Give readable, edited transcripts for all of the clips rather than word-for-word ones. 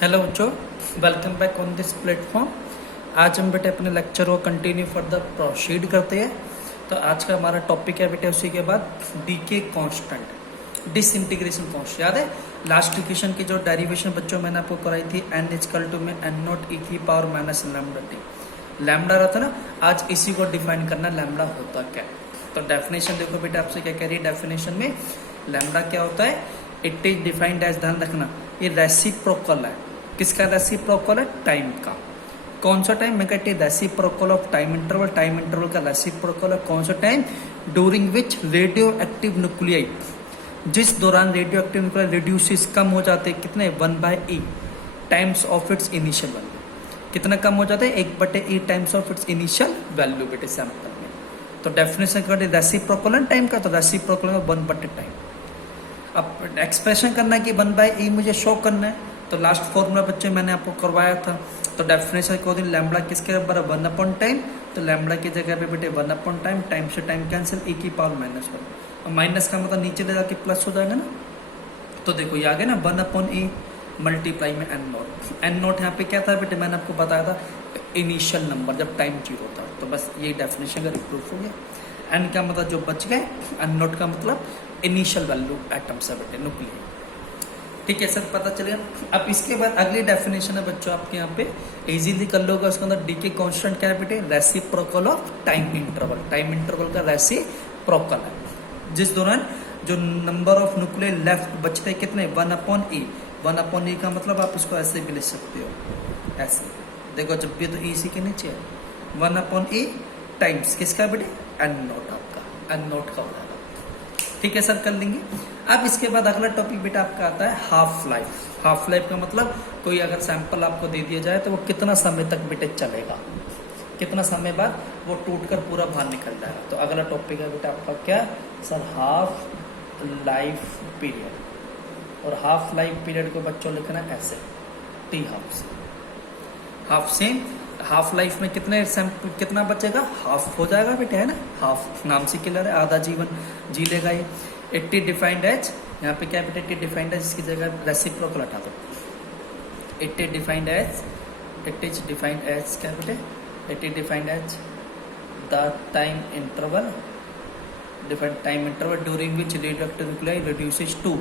Hello बच्चों, welcome back on this platform. आज हम बेटे अपने लेक्चर को कंटिन्यू फर्दर प्रोसीड करते हैं। तो आज का हमारा टॉपिक है बेटे उसी के बाद डीके कांस्टेंट, डिसइंटीग्रेशन कांस्टेंट। याद है लास्ट इक्वेशन की जो डेरिवेशन बच्चों मैंने आपको कराई थी, n इक्वल टू में n नॉट e की power minus lambda T. Lambda रहता ना, आज इसी को डिफाइन करना लैम्डा होता क्या। तो डेफिनेशन देखो बेटा, आपसे क्या कह रही है डेफिनेशन में, लैम्डा क्या होता है। इट इज डिफाइंड एज, ध्यान रखना ये रेसिप्रोकल है। किसका रेसिप्रोकल है? टाइम का। कौन सा टाइम? मैं कहती है reciprocal of time interval. Time interval का रेसिप्रोकल है कौन सा time? During which radio active nuclei, जिस दौरान रेडियो एक्टिव न्यूक्लियाई रिड्यूसिस, कम हो जाते हैं कितने? 1/e times of its initial value. कितना कम हो जाते हैं? 1/e times of its initial value बेटे सैंपल में। तो डेफिनेशन कर रेसिप्रोकल है टाइम का, तो रेसिप्रोकल है 1/टाइम। अब एक्सप्रेशन करना कि 1/e मुझे शो करना है, तो लास्ट फॉर्मूला बच्चे मैंने आपको करवाया था। तो डेफिनेशन को दिन लैम्बडा किसके बराबर? 1/टाइम। तो लैम्बडा की जगह पे बेटे 1/टाइम, टाइम से टाइम कैंसिल, e की पावर -1। और माइनस का मतलब नीचे ले जाके प्लस हो जाएगा ना। तो देखो ये आ गया ना 1/e मल्टीप्लाई में n नॉट। n नॉट यहाँ पे क्या था बेटे? मैंने आपको बताया था इनिशियल नंबर जब टाइम 0 था। तो बस ये डेफिनेशन का रिप्रूफ हो गया। n का मतलब जो बच गए, n नॉट का मतलब इनिशियल वैल्यू एटम से बेटे न्यूक्लियर। ठीक है सर, पता चलेगा। अब इसके बाद अगली डेफिनेशन है बच्चों आपके यहाँ पे, इजीली कर लोगे। उसके अंदर डीके कांस्टेंट क्या है बेटे? Reciprocal of time interval. Time interval का रेसिप्रोकल है जिस दौरान जो नंबर ऑफ न्यूक्लियर लेफ्ट बचते हैं कितने? 1/e। 1/e का मतलब आप इसको ऐसे भी लिख सकते हो, ऐसे देखो, जब भी तो इसी के नीचे है 1/e टाइम्स किसका बेटे? n नॉट आपका, n नॉट का हो जाएगा। ठीक है सर, कर लेंगे। अब इसके बाद अगला टॉपिक बेटा आपका आता है हाफ लाइफ। हाफ लाइफ का मतलब कोई अगर सैंपल आपको दे दिया जाए तो वो कितना समय तक बेटे चलेगा, कितना समय बाद वो टूटकर पूरा बाहर निकल जाएगा। तो अगला टॉपिक है बेटा आपका क्या सर? Half life period. और हाफ लाइफ पीरियड को बच्चों लिखना ऐसे, टी हाफ से। हाफ से हाफ लाइफ में कितना बचेगा? हाफ हो जाएगा बेटे, है ना। हाफ नाम से क्लियर है, आधा जीवन जी लेगा ये। इट इज डिफाइंड एज, यहाँ पे क्या बेटे? इट इज डिफाइंड एज, इसकी जगह रेसिप्रोकल हटा दो। It is defined as, it is defined as क्या बेटे? It is defined as the time interval, defined time interval during which radioactive nuclei reduces to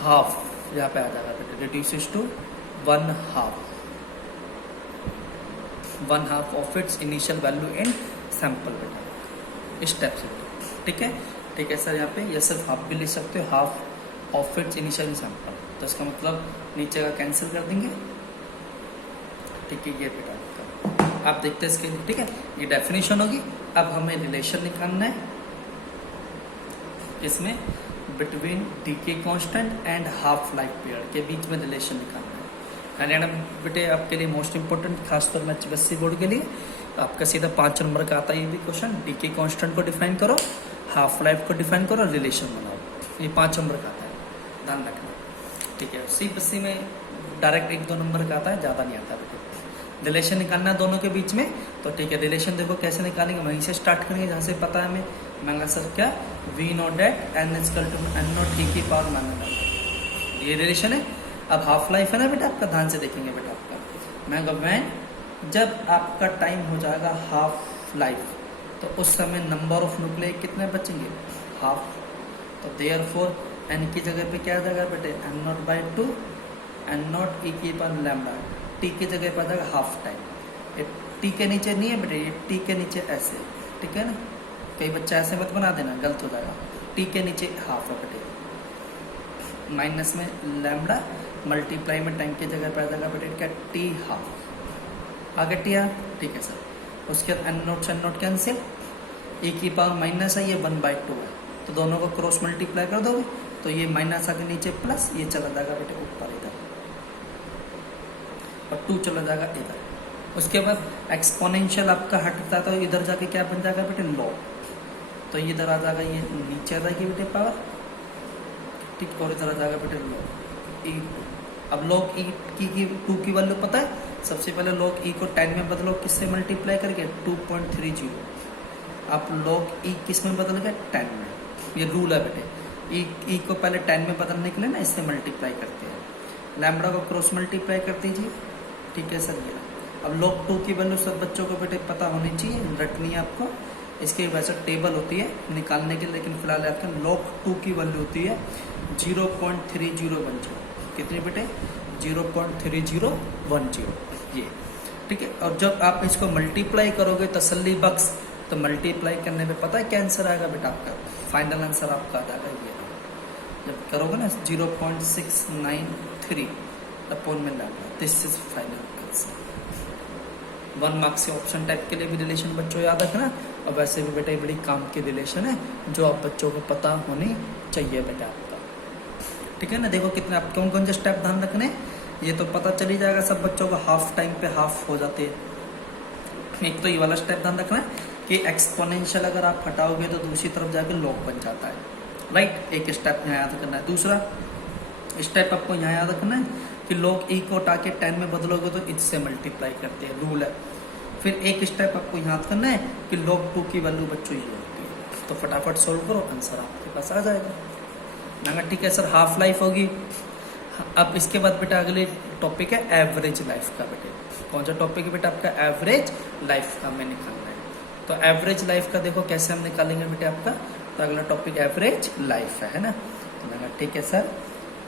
half. यहाँ पे आ जाएगा बेटे, reduces to 1/2 of its initial value in sample बेटा, इस type से। ठीक है, ठीक है सर। यहाँ पे ये सिर्फ हाफ भी लिख सकते हो, half of its initial sample. तो इसका मतलब नीचे का कैंसिल कर देंगे। ठीक है, ये बेटा आपका, आप देखते हैं इसके। ठीक है, ये डेफिनेशन होगी। अब हमें रिलेशन निकालना है इसमें, between decay constant and half life period के बीच में रिलेशन निकालना है। हरियाणा बेटे आपके लिए मोस्ट इंपोर्टेंट, खासतौर में HBSC बोर्ड के लिए आपका सीधा 5 नंबर का आता है ये भी क्वेश्चन। डीके कांस्टेंट को डिफाइन करो, हाफ लाइफ को डिफाइन करो, रिलेशन बनाओ। ये 5 नंबर का आता है, ध्यान रखना। ठीक है, CBSE में डायरेक्ट 1-2 नंबर का आता है, ज़्यादा नहीं आता बेटे। रिलेशन निकालना है दोनों के बीच में। तो ठीक है, रिलेशन देखो कैसे निकालेंगे, वहीं से स्टार्ट करेंगे जहाँ से पता है हमें। मैंगा सर क्या? V naught at n equal to n naught e की पावर माइनस, ये रिलेशन है। अब हाफ लाइफ है ना बेटा आपका, ध्यान से देखेंगे बेटा आपका। मैं वैन जब आपका टाइम हो जाएगा हाफ लाइफ, तो उस समय नंबर ऑफ न्यूक्लियाई कितने बचेंगे? हाफ। तो देयरफॉर n की जगह पे क्या आ जाएगा बेटे? n not by 2 n naught e की पावर लैम्डा। t की जगह पे आ जाएगा हाफ टाइम। ये t के नीचे नहीं है बेटे, ये t के नीचे ऐसे, ठीक है ना। कई बच्चा ऐसे मत बना देना, गलत हो जाएगा। t के नीचे हाफ है बेटे, माइनस में लैम्डा, मल्टीप्लाई में टाइम की जगह पे आ जाएगा बेटे क्या? T half. आगे टी हाफ, ठीक है सर। उसके बाद n नॉट से n नॉट कैंसिल, e की पावर माइनस है, ये 1/2 है। तो दोनों को क्रॉस मल्टीप्लाई कर दोगे तो ये माइनस आगे नीचे प्लस, ये चला जाएगा बेटे ऊपर इधर, और 2 चला जाएगा इधर। उसके बाद एक्सपोनेंशियल आपका हटता है तो इधर जाके क्या बन जाएगा बेटे? लॉग। तो इधर आ जाएगा, ये नीचे आ जाएगी बेटे पावर, ठीक। और इधर आ जाएगा बेटे लॉग e। अब लॉग e की 2 की वैल्यू पता है? सबसे पहले लॉग e को 10 में बदलो, किससे मल्टीप्लाई करके? 2.30। आप लॉग e किस में बदल गए? 10 में। ये रूल है बेटे, e को पहले 10 में बदलने के लिए ना इससे मल्टीप्लाई करते हैं। लैम्बडा को क्रॉस मल्टीप्लाई कर दीजिए, ठीक है सर। ये अब log 2 की वैल्यू सब बच्चों को बेटे पता होनी चाहिए, रटनी है आपको। इसकी वैसे टेबल होती है निकालने के लिए, लेकिन फिलहाल आपका log 2 की वैल्यू होती है 0.3010। कितनी बेटे? 0.3010, ये ठीक है। और जब आप इसको मल्टीप्लाई करोगे तसल्ली बख्श, तो मल्टीप्लाई करने पे पता है क्या आंसर आएगा बेटा आपका? फाइनल आंसर आपका आ जाएगा ये। जब करोगे ना 0.693 अपॉन में lambda, this is final answer. 1 marks से ऑप्शन टाइप के लिए भी रिलेशन बच्चों याद रखना, और वैसे भी बेटा बड़ी काम की रिलेशन है जो आप बच्चों को पता होनी चाहिए बेटा आपका, ठीक है ना। देखो कितने आप कौन कौन से स्टेप ध्यान रखने, ये तो पता चल ही जाएगा सब बच्चों को, हाफ टाइम पे हाफ हो जाते हैं। एक तो ये वाला स्टेप ध्यान रखना है कि एक्सपोनेंशियल अगर आप हटाओगे तो दूसरी तरफ जाके लॉग बन जाता है, राइट। एक स्टेप यहाँ याद करना है। दूसरा स्टेप आपको यहाँ याद रखना है कि log e को हटा के 10 में बदलोगे तो इससे मल्टीप्लाई करते हैं, रूल है। फिर एक स्टेप आपको याद करना है कि log 2 की वैल्यू बच्चों ये होती है। तो फटाफट सोल्व करो, आंसर आपके पास आ जाएगा ना, ठीक है सर। हाफ लाइफ होगी। अब इसके बाद बेटा अगले टॉपिक है एवरेज लाइफ का। बेटे कौन सा टॉपिक है बेटा आपका? एवरेज लाइफ का में निकालना है। तो एवरेज लाइफ का देखो कैसे हम निकालेंगे बेटे आपका। तो अगला टॉपिक एवरेज लाइफ है ना, ठीक है सर।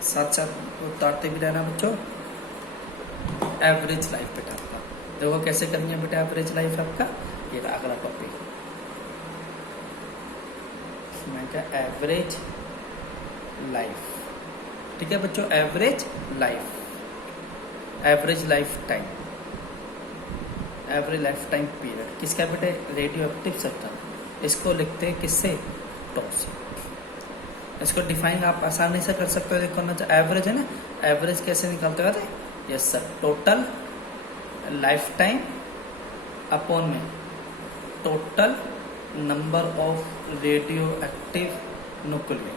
साथ साथ उतारते भी रहना बच्चों। एवरेज लाइफ बेटा आपका देखो कैसे करनी है बेटा एवरेज लाइफ आपका। ये अगला टॉपिक मैं क्या, एवरेज लाइफ, ठीक है बच्चों। Average life, average life time, average life time period किसका बेटे? Radio active substance. इसको लिखते हैं किससे? टॉप से। इसको डिफाइन आप आसानी से कर सकते हो। देखो ना, एवरेज है ना, एवरेज कैसे निकालते हो? Yes sir, total life time upon में total number of radio active nuclear,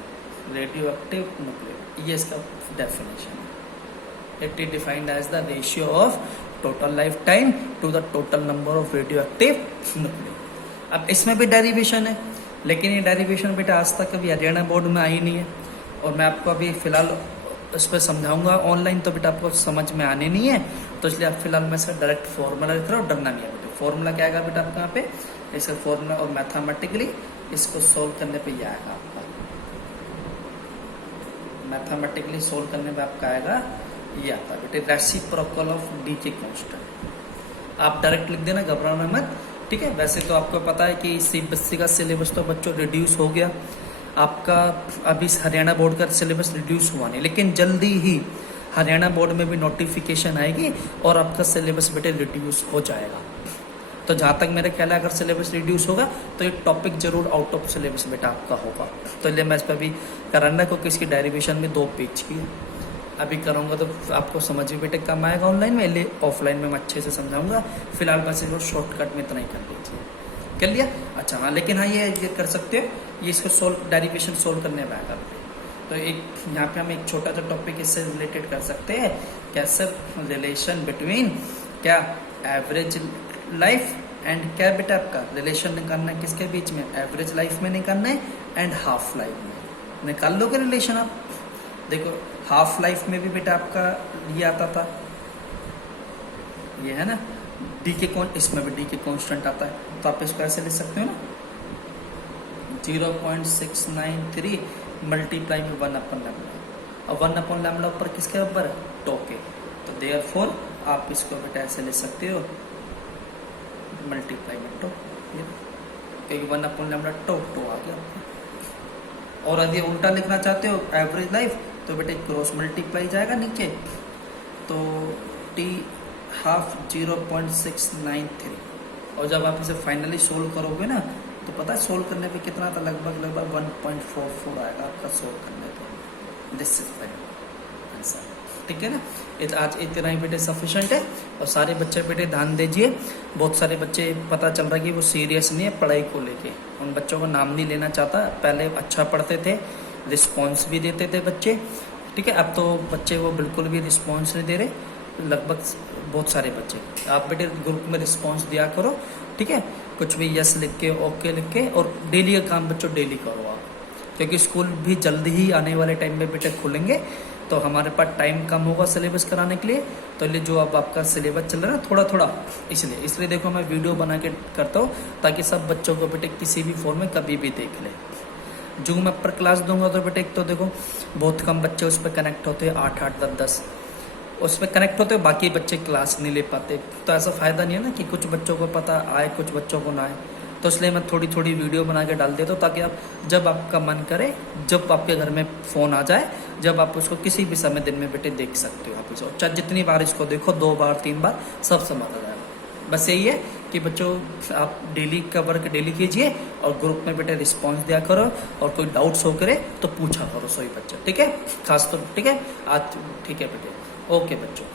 radio active nuclear, ये इसका डेफिनेशन है। It is defined as the ratio of total life time to the total number of radio active nuclear. अब इसमें भी derivation है, लेकिन ये डेरिवेशन बेटा आज तक कभी हरियाणा बोर्ड में आई नहीं है, और मैं आपको अभी फिलहाल इस पर समझाऊंगा ऑनलाइन, तो बेटा आपको समझ में आने नहीं है। तो इसलिए आप फिलहाल मैं इसका डायरेक्ट फॉर्मूला लिख रहा हूँ, डरना नहीं है बेटा। फॉर्मूला क्या आएगा बेटा आपका यहाँ पे? इसका फॉर्मूला और मैथमेटिकली इसको सोल्व करने पे ये आएगा आपका, मैथमेटिकली सोल्व करने पे आपका आएगा ये आता है बेटे, रेसिप्रोकल ऑफ डी के कांस्टेंट। आप डायरेक्ट लिख देना, घबराना मत, ठीक है। वैसे तो आपको पता है कि सीबीएसई का सिलेबस तो बच्चों रिड्यूस हो गया आपका, अभी हरियाणा बोर्ड का सिलेबस रिड्यूस हुआ नहीं, लेकिन जल्दी ही हरियाणा बोर्ड में भी नोटिफिकेशन आएगी और आपका सिलेबस बेटे रिड्यूस हो जाएगा। तो जहाँ तक मेरे ख्याल है अगर सिलेबस रिड्यूस होगा तो एक टॉपिक जरूर आउट ऑफ सिलेबस बेटा आपका होगा। तो इसलिए मैं इस पर भी कराना, क्योंकि इसकी डेरिवेशन में 2 पेज की है। अभी करूँगा तो आपको समझ में बेटे कम आएगा ऑनलाइन में, इसलिए ऑफलाइन में मैं अच्छे से समझाऊंगा। फिलहाल बस इसको शॉर्टकट में इतना ही कर लीजिए, कर लिया। अच्छा हाँ, लेकिन हाँ ये कर सकते हो, ये इसको सोल्व डेरिवेशन सोल्व करने में आएगा। तो एक यहाँ पे हम एक छोटा सा टॉपिक इससे रिलेटेड कर सकते हैं, कैसे रिलेशन बिटवीन क्या एवरेज लाइफ एंड क्या बेटा आपका रिलेशन निकालना है किसके बीच में? एवरेज लाइफ में निकालना है एंड हाफ लाइफ में। निकाल लोगे रिलेशन आप। देखो हाफ लाइफ में भी बेटा आपका ये आता था, ये है ना डी के कौन, इसमें भी डी के कांस्टेंट आता है। तो आप इसको ऐसे लिख सकते हो ना, 0.693 मल्टीप्लाई में 1/λ, और 1/λ ऊपर किसके ऊपर? टो के। तो देयरफॉर आप इसको बेटा ऐसे ले सकते हो, मल्टीप्लाई में टो, क्योंकि 1/λ टो आ गया। और यदि उल्टा लिखना चाहते हो एवरेज लाइफ, तो बेटे क्रॉस मल्टीप्लाई जाएगा नीचे, तो टी हाफ 0.693। और जब आप इसे फाइनली सोल्व करोगे ना, तो पता है सोल्व करने पे कितना था? लगभग 1.44 आएगा आपका सोल्व करने पे। दिस इज आंसर, ठीक है ना। आज इतना ही बेटे सफिशिएंट है। और सारे बच्चे बेटे ध्यान दीजिए, बहुत सारे बच्चे पता चल रहा है कि वो सीरियस नहीं है पढ़ाई को लेके। उन बच्चों का नाम नहीं लेना चाहता, पहले अच्छा पढ़ते थे, रिस्पॉन्स भी देते थे बच्चे, ठीक है। अब तो बच्चे वो बिल्कुल भी रिस्पॉन्स नहीं दे रहे, लगभग बहुत सारे बच्चे। आप बेटे ग्रुप में रिस्पॉन्स दिया करो, ठीक है। कुछ भी यस लिख के, ओके लिख के, और डेली का काम बच्चों डेली करो आप, क्योंकि स्कूल भी जल्दी ही आने वाले टाइम में बेटे खुलेंगे। तो हमारे पास टाइम कम होगा सिलेबस कराने के लिए। तो ये जो अब आपका सिलेबस चल रहा है ना थोड़ा थोड़ा, इसलिए देखो मैं वीडियो बना के करता हूँ ताकि सब बच्चों को बेटे किसी भी फॉर्म में कभी भी देख ले। जूम ऐप पर क्लास दूंगा तो बेटे एक तो देखो बहुत कम बच्चे उस पर कनेक्ट होते हैं, 8-8 10-10 उस पर कनेक्ट होते हैं, बाकी बच्चे क्लास नहीं ले पाते। तो ऐसा फ़ायदा नहीं है ना कि कुछ बच्चों को पता आए कुछ बच्चों को ना आए। तो इसलिए मैं थोड़ी थोड़ी वीडियो बना के डाल देता हूँ ताकि आप जब आपका मन करे, जब आपके घर में फ़ोन आ जाए, जब आप उसको किसी भी समय दिन में बेटे देख सकते हो आप इसको, चाहे जितनी बार इसको देखो, 2 बार 3 बार, सब समझ आ जाएगा। बस यही है कि बच्चों आप डेली का वर्क डेली कीजिए और ग्रुप में बेटे रिस्पॉन्स दिया करो, और कोई डाउट्स हो करे तो पूछा करो सही बच्चा, ठीक है, खास तो ठीक है आज, ठीक है बेटे, ओके बच्चों।